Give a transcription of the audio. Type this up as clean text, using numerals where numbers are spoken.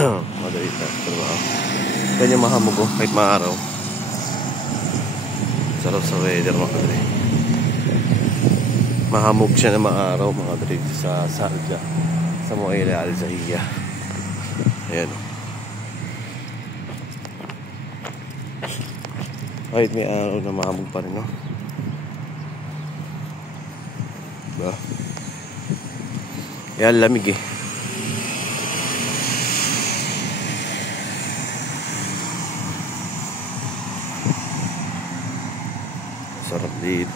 Madali na trabaho. Ganyan mahamog ko kahit maaraw. Sarap sa weather mga kadre. Mahamog siya na maaraw mga kadre sa Sarja, sa Moira Alzahia. Ayan. Kahit may araw na mahamog pa rin, no? Diba? Ayan, lamig eh. Sarap dito.